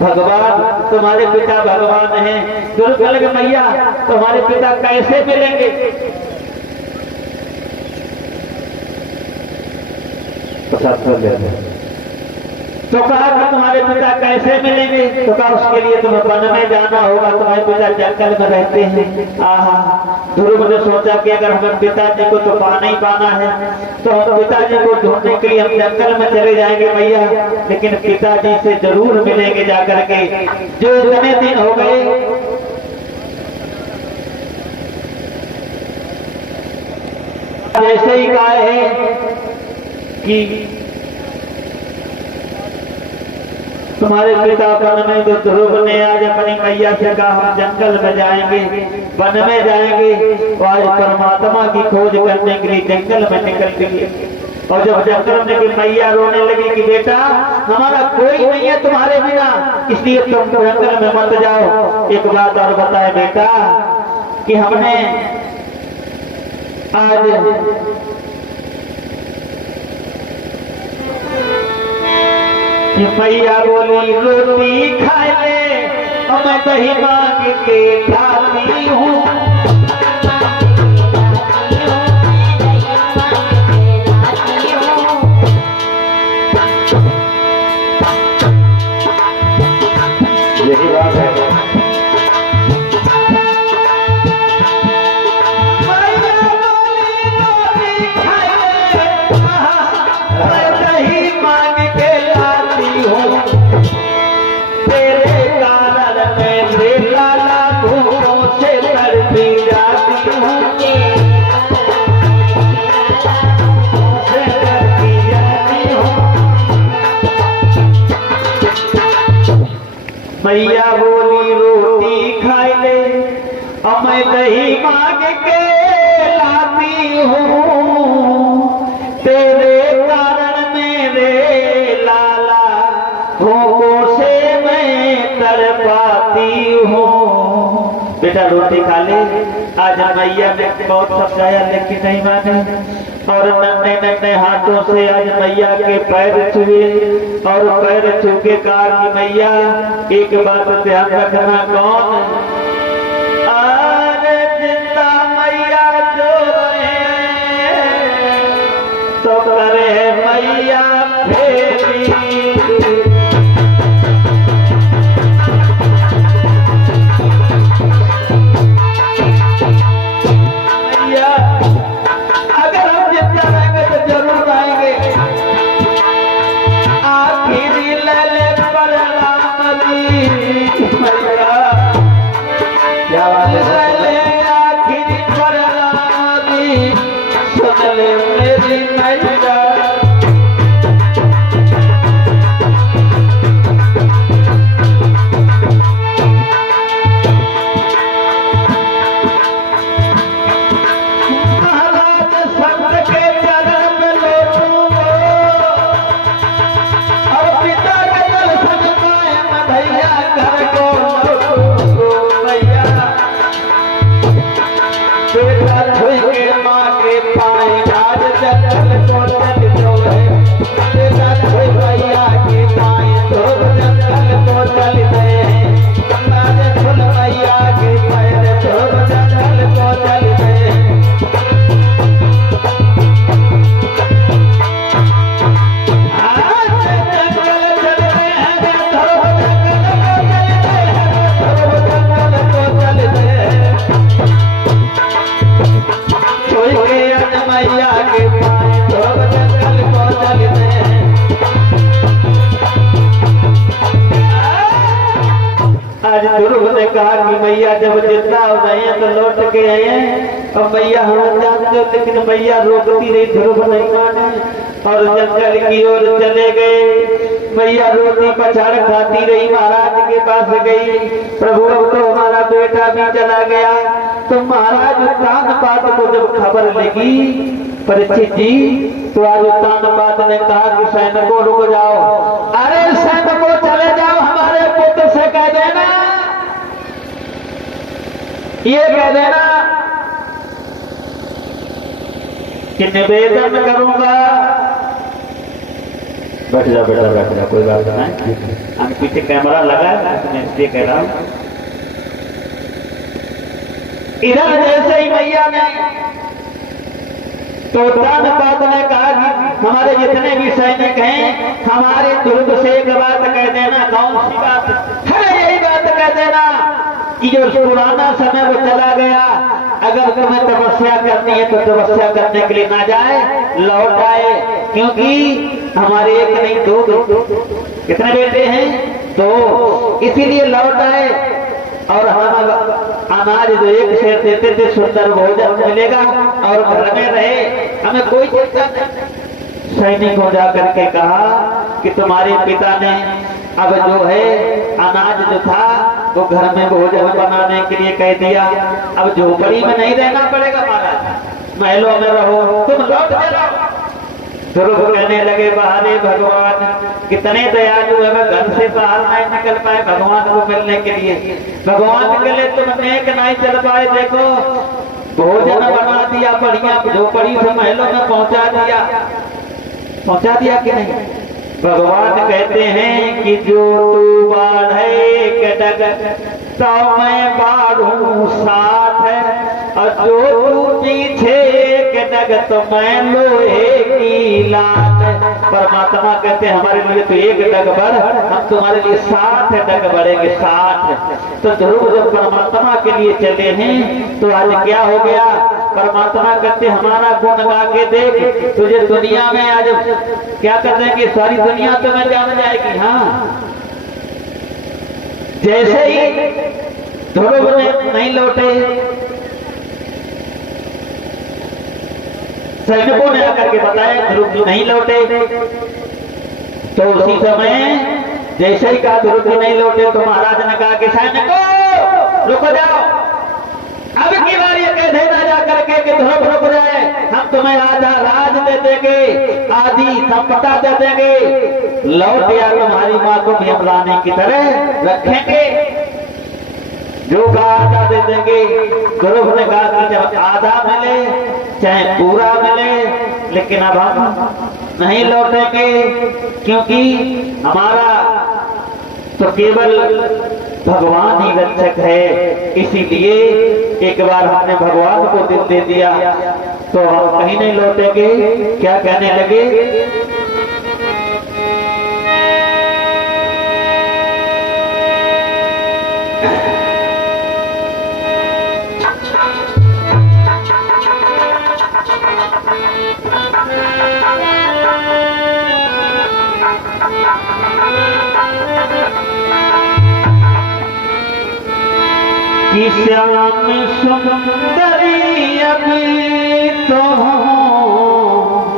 भगवान। तुम्हारे पिता भगवान हैं। दुर्गलग मैया तुम्हारे पिता कैसे मिलेंगे? तो कहा कि तुम्हारे पिता कैसे मिलेंगे? तो कहा उसके लिए तुम्हें वन में जाना होगा, तुम्हारे पिता जंगल में रहते हैं। आहा, ध्रुव ने सोचा कि अगर हमें पिताजी को तो पाना ही पाना है तो हम पिताजी को ढूंढने के लिए हम जंगल में चले जाएंगे भैया, लेकिन पिताजी से जरूर मिलेंगे जाकर के। जो इतने दिन हो गए जैसे ही कहा है कि तुम्हारे पिता वन में, तो ध्रुव ने आज अपनी मैया से कहा हम जंगल में जाएंगे, वन में जाएंगे। तो आज परमात्मा की खोज करने के लिए जंगल में निकल गए। और जब जंगल में निकल मैया रोने लगी कि बेटा हमारा कोई नहीं है तुम्हारे बिना, इसलिए तुम जंगल में मत जाओ। एक बात और बताए बेटा कि हमने आज कि मैया बोली रोटी खाए ले और मैं दही मांग के खाती हूँ। यही बात है। मैया बोली रोटी खाई ले और मैं दही मांग के लाती हूँ। तेरे कारण मेरे लाला भूखों से मैं तड़पाती हूँ। बेटा रोटी खा ले। आज मैया ने बहुत समझाया लेकिन नहीं माने और नन्हे नन्हे हाथों से आज मैया के पैर छुए और पैर छू के कहा कि मैया एक बात ध्यान रखना। कौन? अरे जिंदा मैया जो तो करे मैया फेरी। आगे पाए ध्रुव जंगल को चलते आज ध्रुव ने कहा कि मैया जब जिंदा हो गए तो लौट के आए और मैया हम जानते हो, लेकिन मैया रोकती रही, ध्रुव नहीं माने और जंगल की ओर चले गए। मैया रोटी पछाड़ खाती रही, महाराज के पास गई, प्रभु अब तो हमारा बेटा भी चला गया। तो महाराज उत्तानपाद को जब खबर लगी परीक्षित जी, तो आज उत्तानपाद ने कहा कि सैनिकों रुक जाओ, अरे सैनिकों चले जाओ, हमारे पुत्र से कह देना, ये कह देना कि निवेदन करूंगा। बैठ जा बेटा, बैठ जा, कोई बात नहीं, हम पीछे कैमरा लगा है, मैं इसलिए कह रहा हूं। इधर जैसे ही मैया ने तो उत्तानपाद ने कहा कि हमारे जितने भी सैनिक हैं, हमारे ध्रुव से एक बात कह देना। कौन सी बात है? यही बात कह देना कि जो पुराना समय वो चला गया, अगर तुम्हें तपस्या करनी है तो तपस्या करने के लिए ना जाए, लौट आए, क्योंकि हमारे एक नहीं दो, कितने बेटे हैं? दो, इसीलिए लौट आए और हम अनाज जो एक शेर देते थे, सुंदर भोजन मिलेगा और घर में रहे, हमें कोई चिंता नहीं। सैनिकों जाकर के कहा कि तुम्हारे पिता ने अब जो है अनाज जो था वो घर में भोजन बनाने के लिए कह दिया, अब झोपड़ी में नहीं रहना पड़ेगा महाराज, महलों में रहो, तुम लौट जाओ। ध्रुव कहने लगे, बाहरे भगवान कितने दयालु है, मैं घर से बाहर नहीं निकल पाए भगवान को मिलने के लिए, भगवान के लिए तुम नेक नहीं चल पाए, देखो भोजन बना दिया, बढ़िया झोपड़ी से महलों में पहुंचा दिया कि नहीं। भगवान कहते हैं कि जो तू बाढ़े के डग तो मैं बाढ़ू साथ है, और जो तू पीछे के डग तो मैं लोहे की लात। परमात्मा कहते हैं हमारे लिए तो एक डग बढ़, हम तुम्हारे लिए 60 डग बढ़ेंगे, 60। तो ध्रुव जब परमात्मा के लिए चले हैं तो आज क्या हो गया, परमात्मा कहते हमारा गुण गा के देख, तुझे दुनिया में आज क्या कर देंगे, सारी दुनिया तुम्हें जान जाएगी। हाँ, जैसे ही ध्रुव ने नहीं लौटे, सैनिकों ने आकर के बताया ध्रुव नहीं लौटे, तो उसी समय जैसे ही कहा ध्रुव नहीं लौटे तो महाराज ने कहा कि सैनिकों रुको जाओ, अब की बार ये कह देना जा करके कि ध्रुव रुक जाए, हम तुम्हें आधा राज दे देंगे, आधी संपदा दे देंगे, लौट या तुम्हारी माँ को भी हम रानी की तरह रखेंगे, जो कहा आधा दे देंगे। ध्रुव ने कहा कि जब आधा मिले चाहे पूरा मिले, लेकिन अब हम नहीं लौटेंगे, क्योंकि हमारा तो केवल भगवान ही रक्षक है, इसीलिए एक बार हमने भगवान को दिल दे दिया तो हम कहीं नहीं लौटेंगे। क्या कहने लगे, कि श्याम सुंदरी अभी तो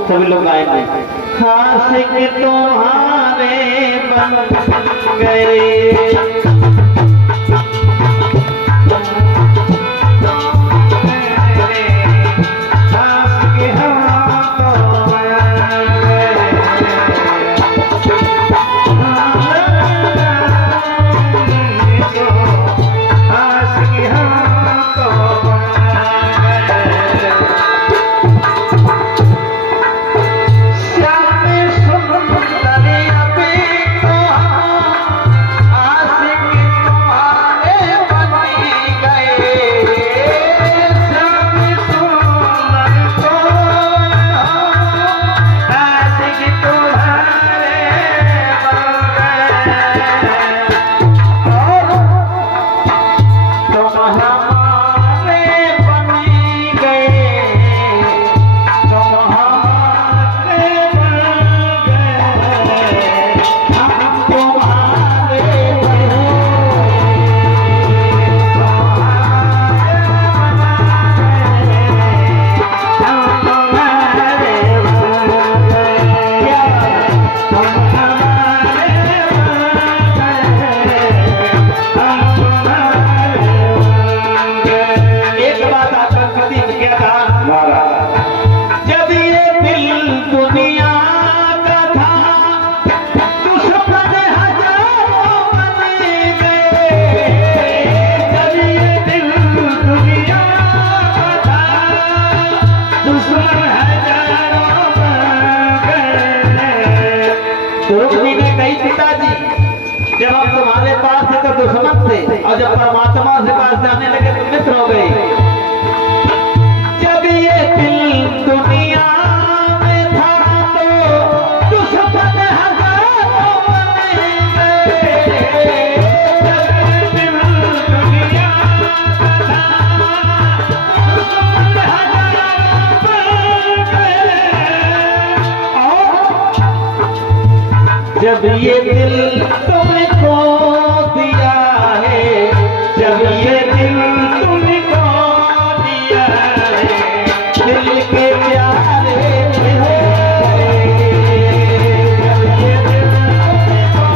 सभी लोग आएंगे, खास के तुम्हारे बन गए, आस से, और जब परमात्मा से पास जाने लगे तो मित्र हो गए। जब ये दिल दुनिया में था तो दुश्मन हजारों बने गए। जब ये दिल दुनिया में था, दुश्मन हजारों बन गए। जब ये दिल तुमको दिया है, जब ये दिल तुमको दिया है, दिल के प्यारे हो गए। जब ये दिल तुमको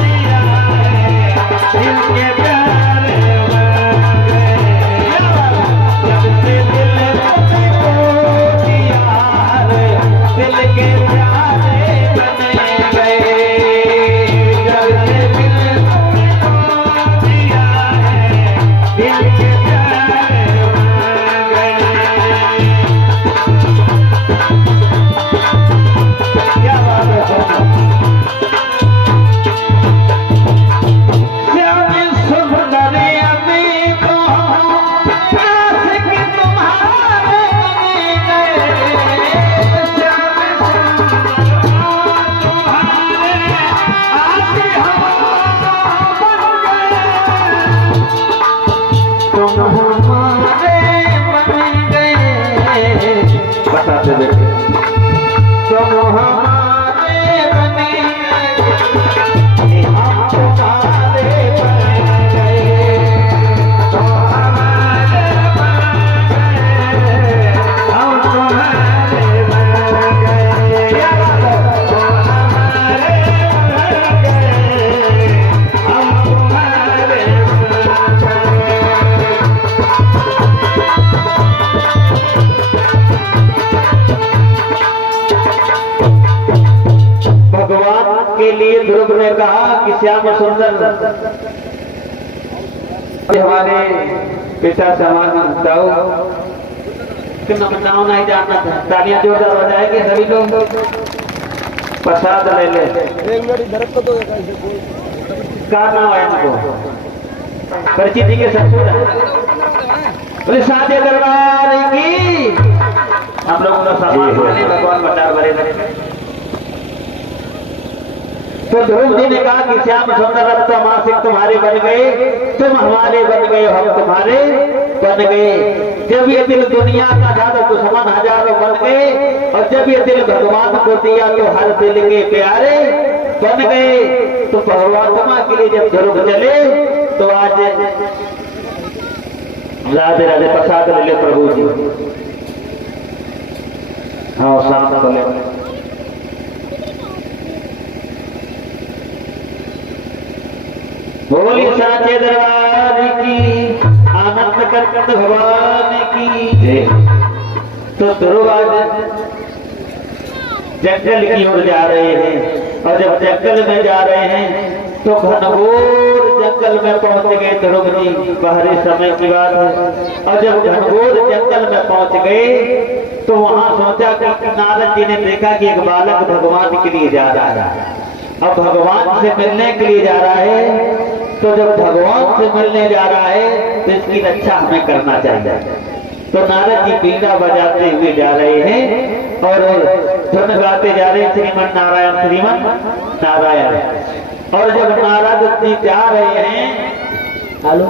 दिया है, दिल के प्यारे हो गए। जब ये दिल तुमको दिया है, दिल के प्यारे बने गए। के लिए ध्रुव ने कहा कि श्याम सुंदर हमारे पिता समान बताओ कि नाम नहीं जानना था। तालियां जोरदार बजाएंगे सभी लोग, प्रसाद ले ले। क्या नाम है इनको? परिचित जी के ससुर बोले साथे दरबार की। हम लोग का सामान भगवान भंडार भरे भरे। तो ध्रुव जी ने कहा कि श्याम सुंदर अब तो मासिक तुम्हारे बन गए, तुम हमारे बन गए, हम तुम्हारे बन गए। जब ये दिल दुनिया का ज्यादा दुश्मन हजारों बन गए, और जब ये दिल भगवान को दिया तो हर दिल के प्यारे बन गए। तो परमात्मा के लिए जब ध्रुव चले तो आज राधे राधे प्रसाद ले ले प्रभु जी। हाँ शाम को ले। बोली साचे दरबार की, आनंद करत भगवान की। तो ध्रुव जंगल की ओर जा रहे हैं, और जब जंगल में जा रहे हैं तो घनघोर जंगल में पहुंच गए ध्रुव जी। बाहरी समय की बात है। और जब घनघोर जंगल में पहुंच गए तो वहां सोचा कि नारद जी ने देखा कि एक बालक भगवान के लिए जा रहा है, अब भगवान से मिलने के लिए जा रहा है। तो जब भगवान से मिलने जा रहा है तो इसकी रक्षा हमें करना चाहिए। तो नारद जी बीड़ा बजाते हुए जा रहे हैं और धुन गाते जा रहे हैं, श्रीमन नारायण श्रीमन नारायण। और जब नारद जी जा रहे हैं, हेलो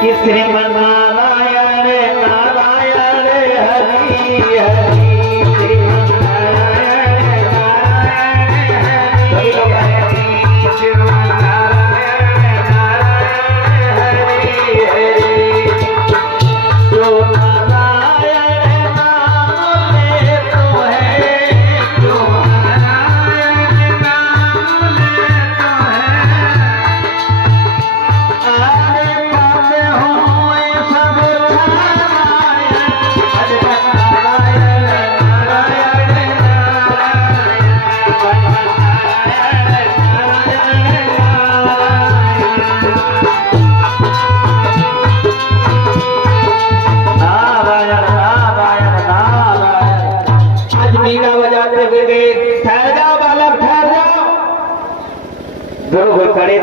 कि श्रीमन नारायण नारायण हरि हरि।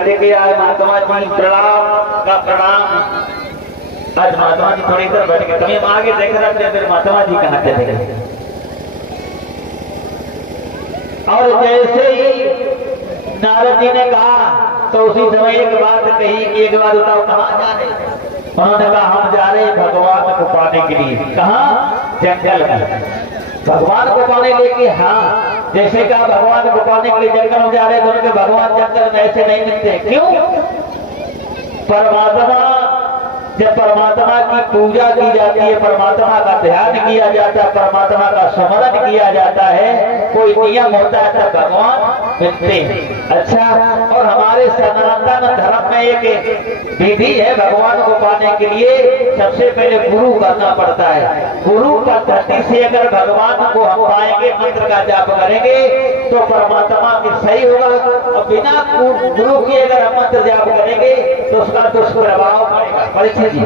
लेके आए महात्मा जी, प्रणाम का प्रणाम। आज महात्मा जी थोड़ी देर बैठ के कभी हम आगे देख रहे थे, फिर महात्मा जी कहाँ चले गए। और जैसे ही नारद जी ने कहा तो उसी समय एक बात कही कि एक बात बताओ कहाँ जा रहे। उन्होंने कहा हम जा रहे हैं भगवान को पाने के लिए। कहाँ? जंगल में। भगवान को पाने के लिए। हाँ, जैसे कहा भगवान को पाने के लिए जंगल में जा रहे हैं, तो भगवान जंगल में ऐसे नहीं मिलते। क्यों? परमात्मा, जब परमात्मा की पूजा की जाती है, परमात्मा का ध्यान किया जाता है, परमात्मा का स्मरण किया जाता है, कोई नियम होता है तब भगवान मिलते हैं। अच्छा, और हमारे सनातन धर्म में एक विधि है भगवान को पाने के लिए। सबसे पहले गुरु करना पड़ता है। गुरु पद्धति से अगर भगवान को हम पाएंगे, मंत्र का जाप करेंगे तो परमात्मा की सही होगा। और बिना गुरु के अगर हम मंत्र जाप करेंगे तो उसका दुष्प्रभाव पड़ेगा। परीक्षा जी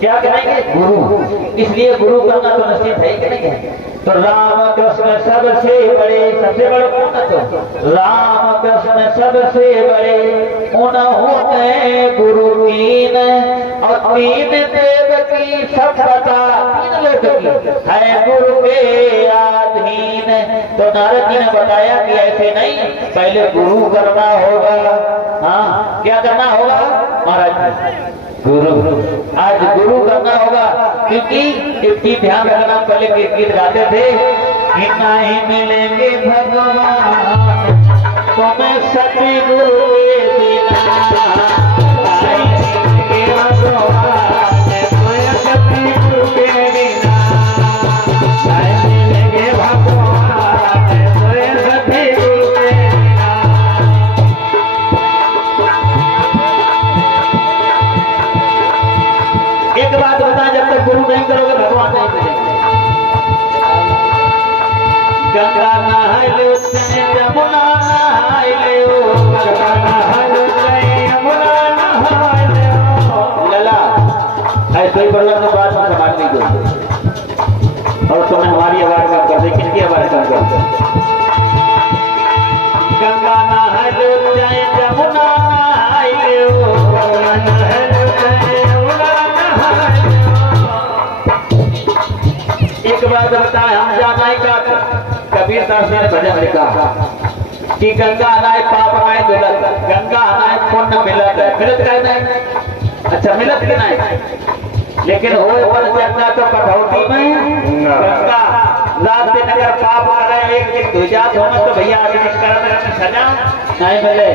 क्या करेंगे? गुरु। इसलिए गुरु करना तो निश्चित है कि नहीं है। तो राम कृष्ण सबसे बड़े, सबसे बड़े कौन है? तो राम कृष्ण सबसे बड़े, उन्होंने गुरु तीन, और तीन देव की सभ्यता, तीन लोग की है गुरु के अधीन। तो नारद जी ने बताया कि ऐसे नहीं, पहले गुरु करना होगा। हाँ, क्या करना होगा महाराज? गुरु। आज गुरु करना होगा, क्योंकि इतनी ध्यान रखना। पहले गीत गाते थे कि नहीं मिलेंगे भगवान तुम्हें सभी गुरु के बिना, नहीं मिलेंगे भगवान तुम्हें सभी गुरु के बिना, नहीं मिलेंगे भगवान तुम्हें सभी गुरु के बिना। एक बात बता, जब तक गुरु नहीं करोगे भगवान नहीं मिलेंगे। गंगा नहाय लो, यमुना नहाय लो, गंगा नहाय लो, यमुना नहाय लो। लला ऐसे ही बोलना तो बात में समाज नहीं दो। और तुम्हें हमारी आवाज कम कर दे, किसकी आवाज कम कर दे? गंगा नहाय लो, यमुना नहाय लो, गंगा नहाय लो, यमुना नहाय लो। एक बात बताए, हम जाना ही का कबीर दास ने भजन लिखा कि गंगा अनाय पाप आए दुलत, गंगा अनाय पुण्य मिलत है। मिलत कहना है, अच्छा मिलत कहना है, लेकिन हो पर गंगा तो कठौती में गंगा रात दिन अगर पाप करे, एक दिन दुजात होने तो भैया आगे कर्म सजा नहीं मिले।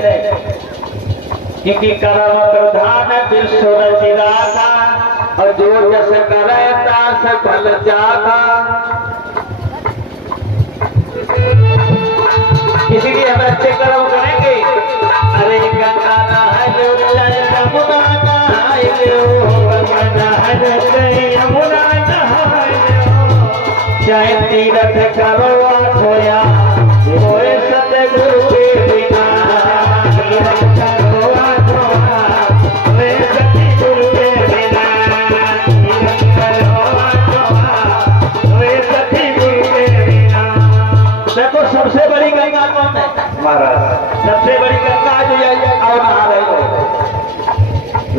क्योंकि कर्म प्रधान विश्व रचिदाता, और जो जस करे तास फल जागा। इसीलिए हम अच्छे कर्म करेंगे। अरे गंगा नहाय लो, यमुना नहाय लो, गंगा नहाय लो, यमुना नहाय लो। चाहे तीर्थ करवा खोया, कोई सतगुरु के बिना, तीर्थ करवा खोया, कोई सतगुरु के बिना, तीर्थ करवा खोया, कोई सतगुरु के बिना। देखो सबसे बड़ी गंगा कौन है महाराज? सबसे बड़ी गंगा जो और नहा रही हो,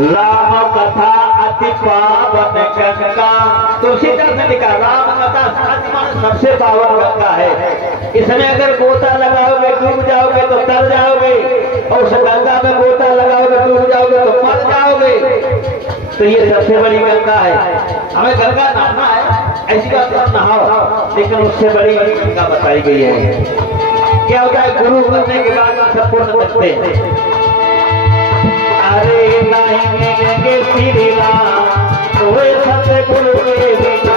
राम कथा अति पावन गंगा। तुलसीदास ने लिखा राम कथा सबसे पावन गंगा है। इसमें अगर गोता लगाओगे डूब जाओगे तो तर जाओगे, और उस गंगा में गोता लगाओगे डूब जाओगे तो मर जाओगे। तो ये सबसे बड़ी गंगा है। हमें गंगा नहाना है, ऐसी बात मत नहाओ, लेकिन उससे बड़ी गंगा बताई गई है। क्या होता है? गुरु बनने के बाद सब पूर्ण बनते हैं। अरे नहीं मिलेंगे श्री राम, तो सतगुरु के बिना,